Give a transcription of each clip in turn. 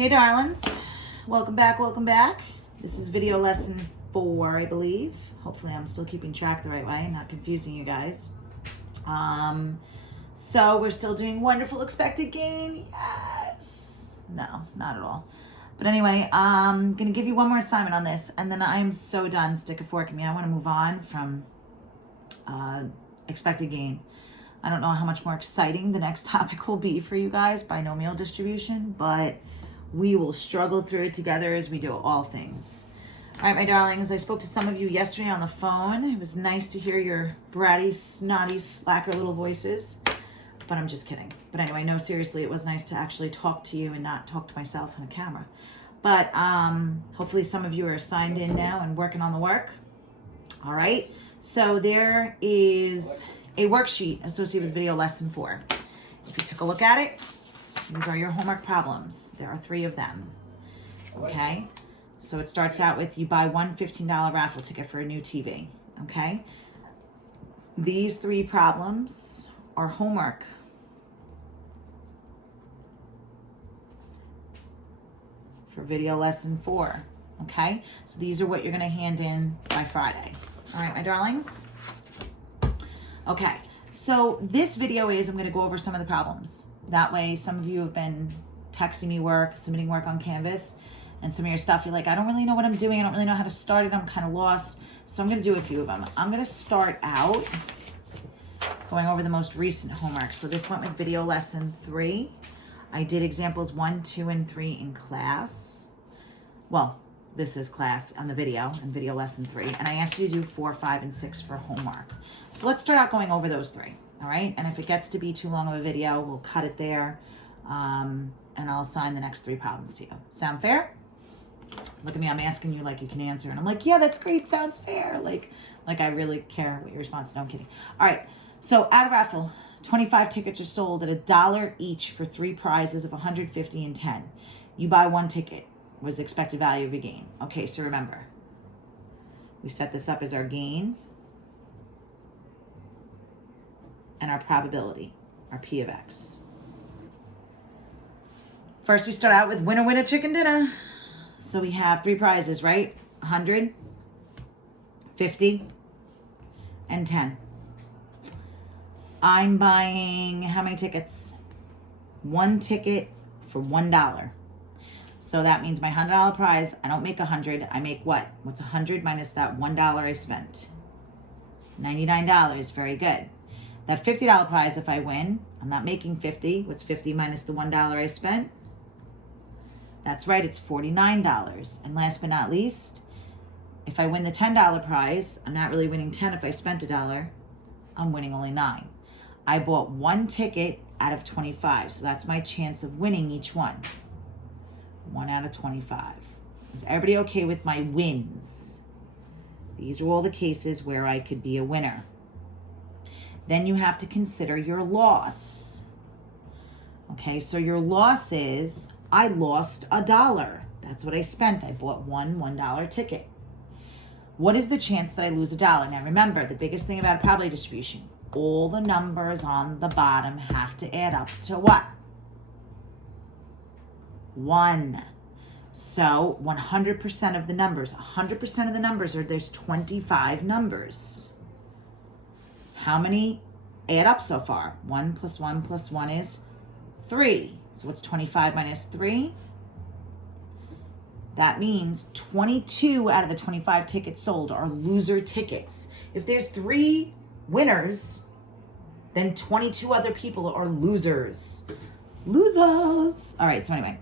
Hey darlings, welcome back. This is video lesson 4, I believe. Hopefully I'm still keeping track the right way and not confusing you guys. So we're still doing wonderful expected gain. Yes. No, not at all. But anyway, I'm going to give you one more assignment on this and then I'm so done. Stick a fork in me. I want to move on from expected gain. I don't know how much more exciting the next topic will be for you guys, binomial distribution, but we will struggle through it together as we do all things. All right, my darlings, I spoke to some of you yesterday on the phone. It was nice to hear your bratty, snotty, slacker little voices, but I'm just kidding. But anyway, no, seriously, it was nice to actually talk to you and not talk to myself on a camera. But hopefully some of you are signed in now and working on the work. All right, so there is a worksheet associated with video lesson 4. If you took a look at it, these are your homework problems. There are 3 of them. Okay, so it starts out with you buy one $15 raffle ticket for a new TV. Okay, these 3 problems are homework. For video lesson 4. Okay, so these are what you're going to hand in by Friday. All right, my darlings. Okay, so this video is, I'm going to go over some of the problems. That way, some of you have been texting me work, submitting work on Canvas, and some of your stuff, you're like, I don't really know what I'm doing. I don't really know how to start it. I'm kind of lost. So I'm going to do a few of them. I'm going to start out going over the most recent homework. So this went with video lesson 3. I did examples 1, 2, and 3 in class. Well, this is class on the video and video lesson 3. And I asked you to do 4, 5, and 6 for homework. So let's start out going over those 3. All right. And if it gets to be too long of a video, we'll cut it there. And I'll assign the next 3 problems to you. Sound fair? Look at me. I'm asking you like you can answer. And I'm like, yeah, that's great. Sounds fair. Like I really care what your response is. No, I'm kidding. All right. So at a raffle, 25 tickets are sold at $1 each for 3 prizes of 150 and 10. You buy 1 ticket. Was expected value of your gain. Okay, so remember, we set this up as our gain and our probability, our P of X. First, we start out with winner, winner, chicken dinner. So we have 3 prizes, right? 100, 50, and 10. I'm buying how many tickets? 1 ticket for $1. So that means my $100 prize, I don't make 100, I make what? What's 100 minus that $1 I spent? $99, very good. That $50 prize, if I win, I'm not making 50. What's 50 minus the $1 I spent? That's right, it's $49. And last but not least, if I win the $10 prize, I'm not really winning 10 if I spent $1, I'm winning only 9. I bought 1 ticket out of 25, so that's my chance of winning each one. 1 out of 25. Is everybody okay with my wins? These are all the cases where I could be a winner. Then you have to consider your loss. Okay, so your loss is, I lost $1. That's what I spent. I bought one $1 ticket. What is the chance that I lose $1? Now remember, the biggest thing about a probability distribution, all the numbers on the bottom have to add up to what? 1. So 100% of the numbers, 100% of the numbers are, there's 25 numbers. How many add up so far? 1 plus 1 plus 1 is 3. So what's 25 minus 3? That means 22 out of the 25 tickets sold are loser tickets. If there's 3 winners, then 22 other people are losers. Losers. All right, so anyway,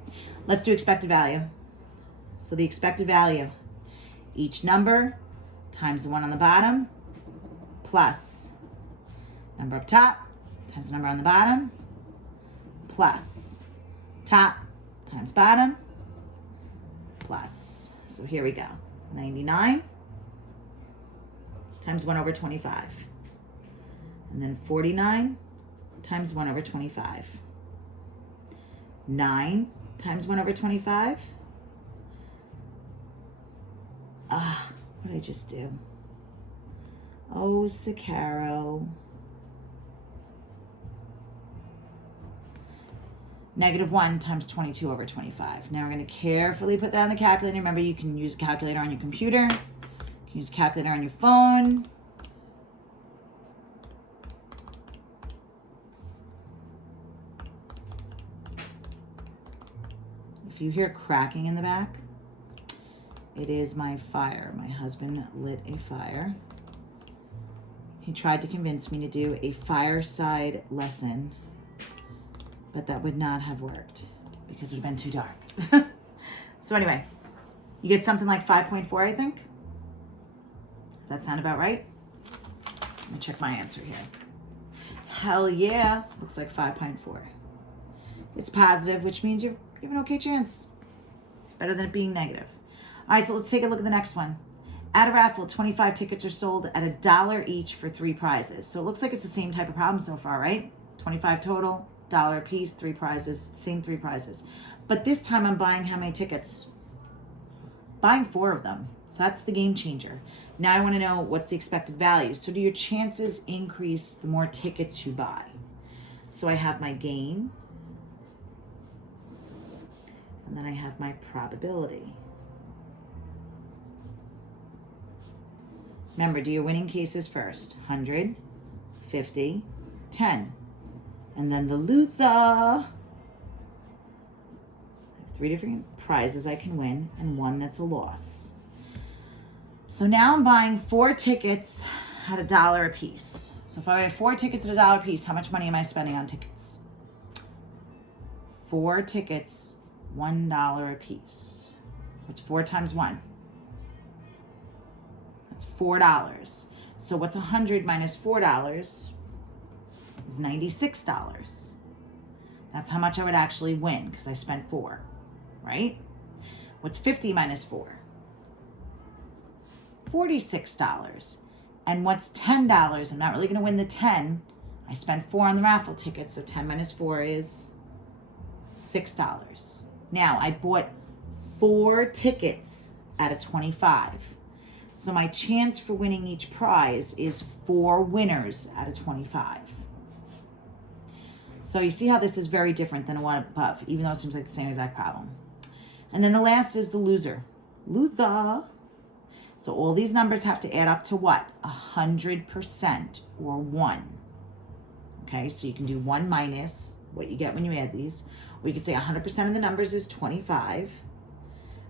let's do expected value. So the expected value, each number times the one on the bottom plus number up top times the number on the bottom plus top times bottom plus. So here we go. 99 times 1 over 25. And then 49 times 1 over 25. 9 times 1 over 25. What did I just do? Oh, Sicaro. -1 times 22 over 25. Now we're going to carefully put that on the calculator. Remember, you can use a calculator on your computer. You can use a calculator on your phone. If you hear cracking in the back, it is my fire. My husband lit a fire. He tried to convince me to do a fireside lesson, but that would not have worked because it would have been too dark. So anyway, you get something like 5.4, I think. Does that sound about right? Let me check my answer here. Hell yeah, looks like 5.4. It's positive, which means you have an okay chance. It's better than it being negative. All right, so let's take a look at the next one. At a raffle, 25 tickets are sold at $1 each for 3 prizes. So it looks like it's the same type of problem so far, right? 25 total, $1 a piece, 3 prizes, same 3 prizes. But this time I'm buying how many tickets? Buying 4 of them. So that's the game changer. Now I want to know what's the expected value. So do your chances increase the more tickets you buy? So I have my gain, and then I have my probability. Remember, do your winning cases first. 100, 50, 10. And then the loser. I have 3 different prizes I can win and 1 that's a loss. So now I'm buying 4 tickets at $1 a piece. So if I buy 4 tickets at $1 a piece, how much money am I spending on tickets? 4 tickets, $1 a piece. What's 4 times 1? That's $4. So what's 100 minus $4 is $96. That's how much I would actually win because I spent 4, right? What's 50 minus 4? $46. And what's $10? I'm not really going to win the 10. I spent 4 on the raffle ticket, so 10 minus 4 is $6. Now, I bought 4 tickets at a 25. So my chance for winning each prize is 4 winners out of 25. So you see how this is very different than the one above, even though it seems like the same exact problem. And then the last is the loser. Loser. So all these numbers have to add up to what? 100% or 1. Okay, so you can do 1 minus what you get when you add these. Or you could say 100% of the numbers is 25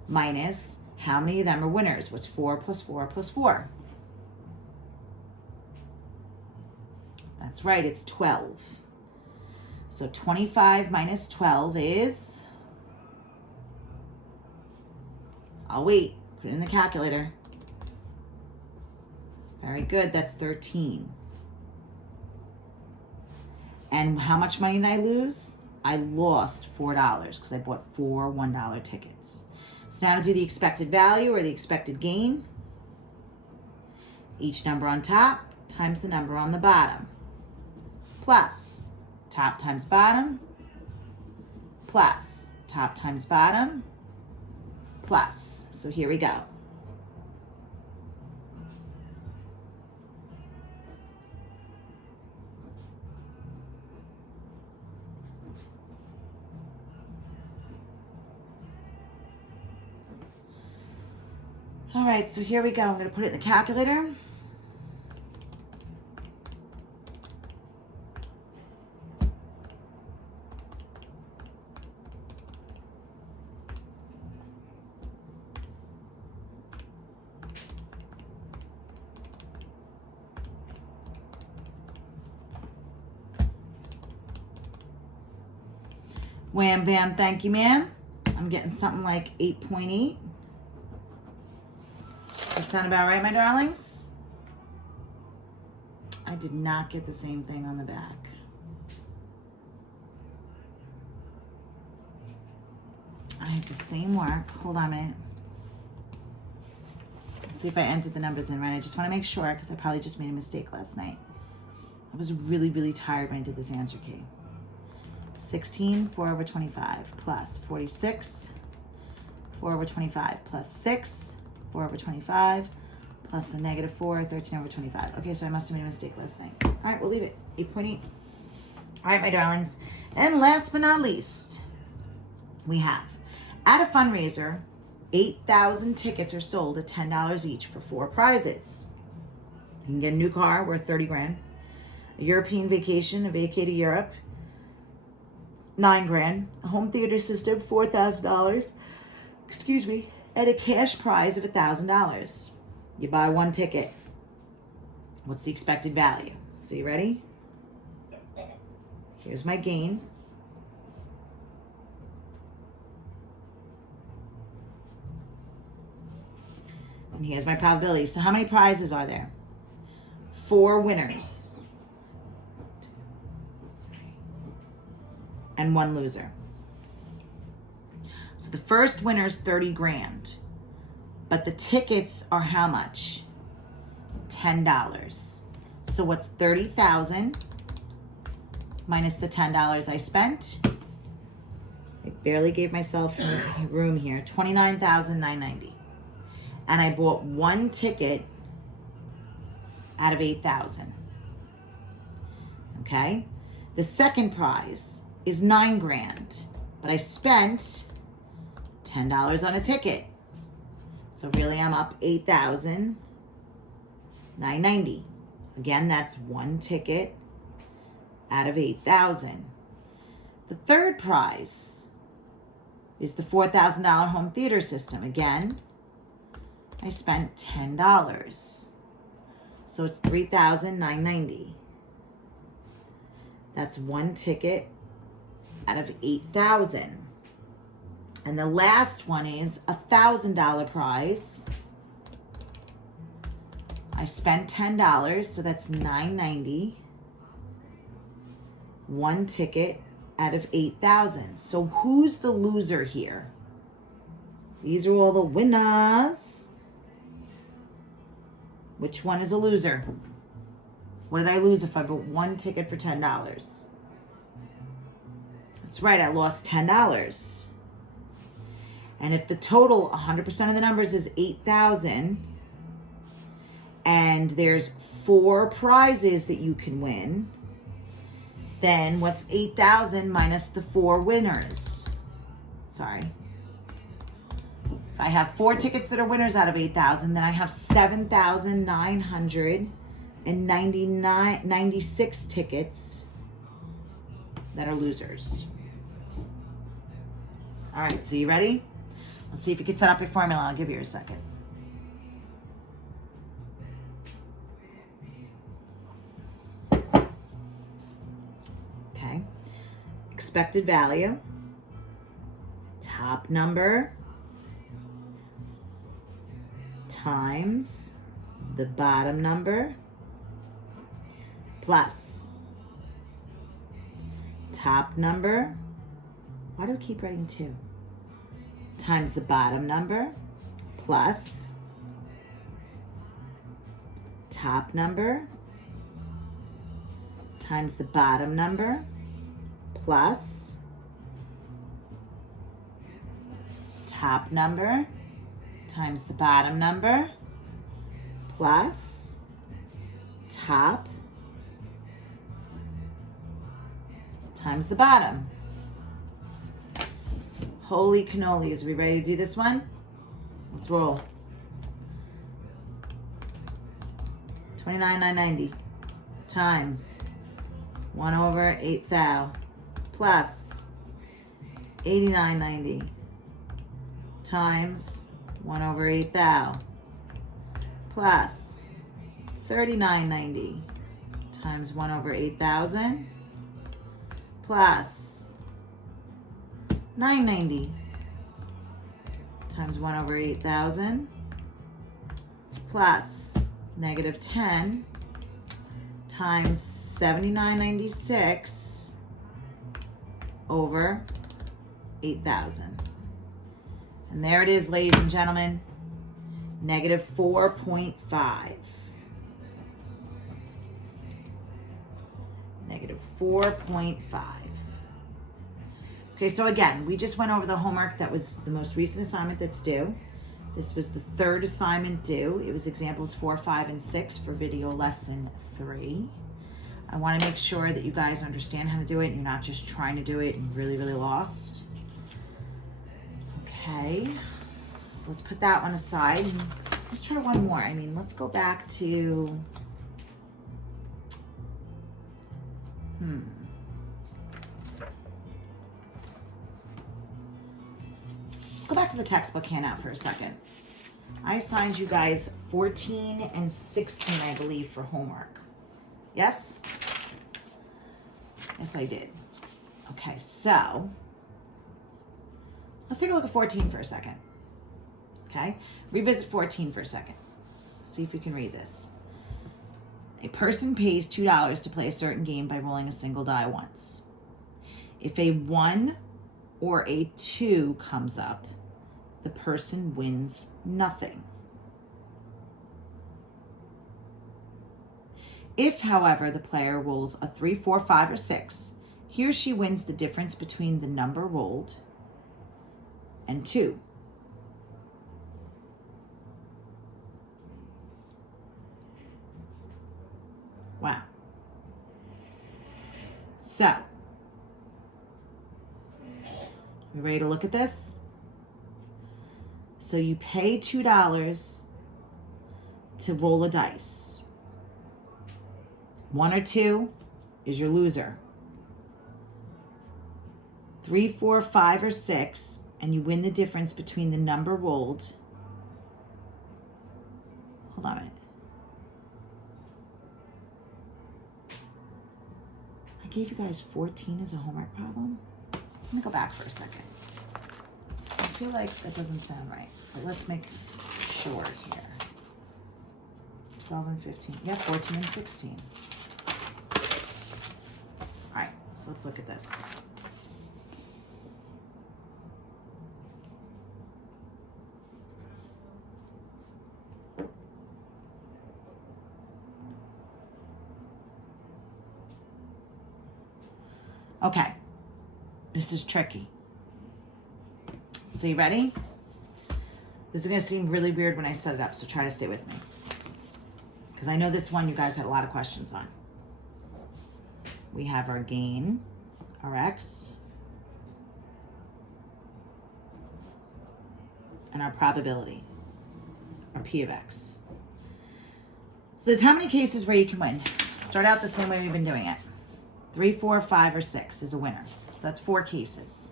minus how many of them are winners? What's 4 plus 4 plus 4? That's right, it's 12. So 25 minus 12 is, I'll wait, put it in the calculator. Very good, that's 13. And how much money did I lose? I lost $4 because I bought 4 $1 tickets. So now to do the expected value or the expected gain, each number on top times the number on the bottom, plus top times bottom, plus top times bottom, plus. So here we go. All right, so here we go. I'm going to put it in the calculator. Wham, bam, thank you, ma'am. I'm getting something like 8.8. That sound about right, my darlings? I did not get the same thing on the back. I have the same work. Hold on a minute. Let's see if I entered the numbers in right. I just want to make sure because I probably just made a mistake last night. I was really, really tired when I did this answer key. 16, 4 over 25, plus 46, 4 over 25, plus 6, 4 over 25, plus a negative 4, 13 over 25. Okay, so I must have made a mistake last night. All right, we'll leave it. 8.8. All right, my darlings. And last but not least, we have, at a fundraiser, 8,000 tickets are sold at $10 each for 4 prizes. You can get a new car worth 30 grand, a European vacation, a vacay to Europe, 9 grand, a home theater system, $4,000, and a cash prize of $1,000. You buy 1 ticket. What's the expected value? So you ready? Here's my gain. And here's my probability. So how many prizes are there? 4 winners and 1 loser. So the first winner is 30 grand, but the tickets are how much? $10. So what's 30,000 minus the $10 I spent? I barely gave myself room here. 29,990. And I bought 1 ticket out of 8,000. Okay? The second prize is 9 grand, but I spent $10 on a ticket. So really I'm up 8,990. Again, that's 1 ticket out of 8,000. The third prize is the $4,000 home theater system. Again, I spent $10. So it's 3,990. That's 1 ticket out of 8,000. And the last one is a $1,000 prize. I spent $10, so that's $990. 1 ticket out of 8,000. So who's the loser here? These are all the winners. Which one is a loser? What did I lose if I bought 1 ticket for $10? That's right, I lost $10. And if the total, 100% of the numbers is 8,000, and there's 4 prizes that you can win, then what's 8,000 minus the 4 winners? Sorry. If I have 4 tickets that are winners out of 8,000, then I have 7,996 tickets that are losers. All right, so you ready? Let's see if you can set up your formula. I'll give you a second. Okay. Expected value. Top number times the bottom number plus top number. Why do I keep writing 2? Times the bottom number plus top number times the bottom number plus top number times the bottom number plus top times the bottom. Holy cannolis, are we ready to do this one? Let's roll. 29,990 times 1/8,000 plus 89.90 times 1/8,000 plus 39.90 times 1/8,000 plus 9.90 times 1/8,000 plus -10 times 79.96 over 8,000. And there it is, ladies and gentlemen, -4.5. -4.5. Okay, so again, we just went over the homework that was the most recent assignment that's due. This was the 3rd assignment due. It was examples 4, 5, and 6 for video lesson 3. I want to make sure that you guys understand how to do it and you're not just trying to do it and really, really lost. Okay, so let's put that one aside. And let's try one more. I mean, let's go back to, let's go back to the textbook handout for a second. I assigned you guys 14 and 16, I believe, for homework. Yes? Yes, I did. Okay, so let's take a look at 14 for a second. Okay, revisit 14 for a second. See if we can read this. A person pays $2 to play a certain game by rolling a single die once. If a 1 or a 2 comes up, the person wins nothing. If, however, the player rolls a 3, 4, 5, or 6, he or she wins the difference between the number rolled and 2. Wow. So, you ready to look at this? So you pay $2 to roll a dice. 1 or 2 is your loser. 3, 4, 5, or 6, and you win the difference between the number rolled. Hold on a minute. I gave you guys 14 as a homework problem. Let me go back for a second. I feel like that doesn't sound right, but let's make sure here. 12 and 15. Yeah, 14 and 16. All right, so let's look at this. Okay, this is tricky. So you ready? This is gonna seem really weird when I set it up, so try to stay with me. Because I know this one you guys had a lot of questions on. We have our gain, our x, and our probability, our p of x. So there's how many cases where you can win? Start out the same way we've been doing it. 3, 4, 5, or 6 is a winner. So that's 4 cases.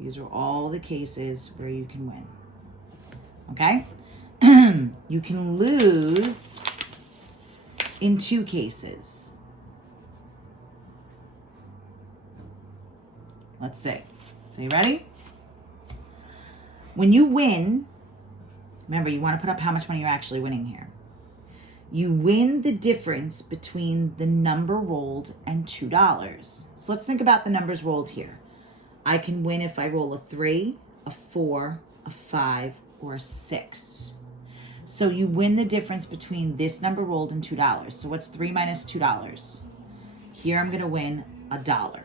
These are all the cases where you can win. Okay? You can lose in 2 cases. Let's see. So you ready? When you win, remember you want to put up how much money you're actually winning here. You win the difference between the number rolled and $2. So let's think about the numbers rolled here. I can win if I roll a 3, a 4, a 5, or a 6. So you win the difference between this number rolled and $2. So what's 3 minus $2? Here I'm going to win $1.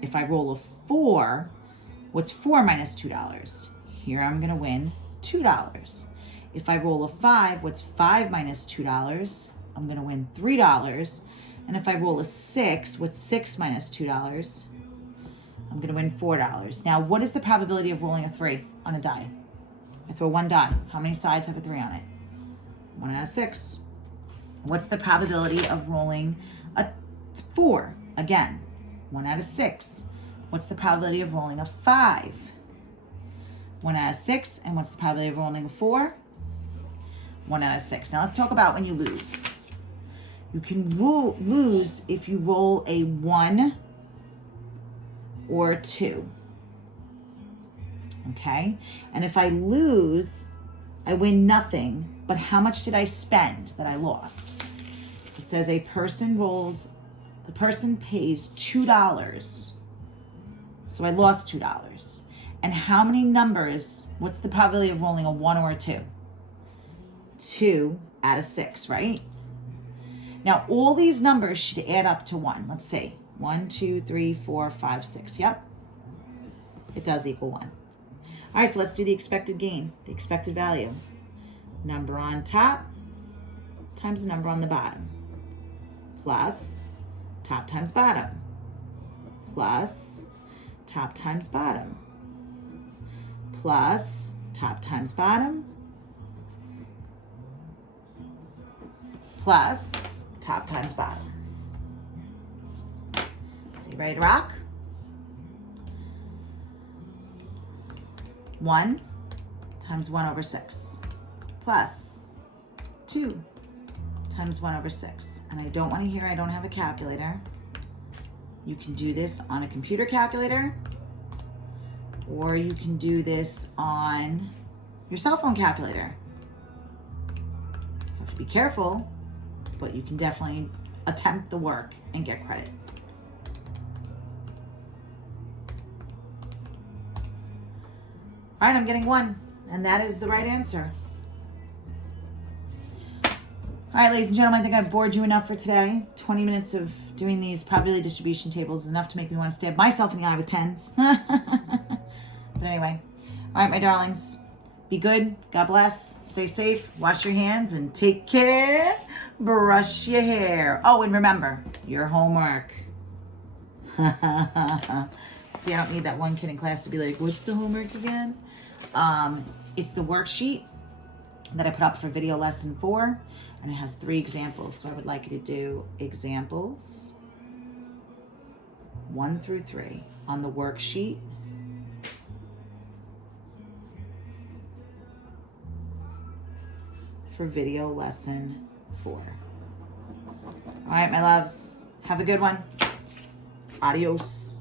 If I roll a 4, what's 4 minus $2? Here I'm going to win $2. If I roll a 5, what's 5 minus $2? I'm going to win $3. And if I roll a 6, what's 6 minus $2? I'm going to win $4. Now, what is the probability of rolling a 3 on a die? I throw 1 die. How many sides have a 3 on it? 1 out of 6. What's the probability of rolling a 4? Again, 1 out of 6. What's the probability of rolling a 5? 1 out of 6. And what's the probability of rolling a 4? 1 out of 6. Now let's talk about when you lose. You can lose if you roll a 1 or a 2. Okay? And if I lose, I win nothing, but how much did I spend that I lost? It says the person pays $2. So I lost $2. And how many numbers, what's the probability of rolling a 1 or a 2? 2 out of 6, right? Now, all these numbers should add up to 1. Let's see. 1, 2, 3, 4, 5, 6. Yep. It does equal 1. All right, so let's do the expected gain, the expected value. Number on top times the number on the bottom. Plus top times bottom. plus top times bottom plus top times bottom plus top times bottom. So you ready to rock? 1 times 1 over 6 plus 2 times 1 over 6. And I don't want to hear I don't have a calculator. You can do this on a computer calculator, or you can do this on your cell phone calculator. You have to be careful, but you can definitely attempt the work and get credit. All right, I'm getting 1, and that is the right answer. All right, ladies and gentlemen, I think I've bored you enough for today. 20 minutes of doing these probability distribution tables is enough to make me want to stab myself in the eye with pens. But anyway, all right, my darlings, be good. God bless. Stay safe. Wash your hands and take care. Brush your hair. Oh, and remember, your homework. See, I don't need that one kid in class to be like, what's the homework again? It's the worksheet that I put up for video lesson 4, and it has 3 examples. So I would like you to do examples 1 through 3 on the worksheet. For video lesson 4. All right, my loves, have a good one. Adios.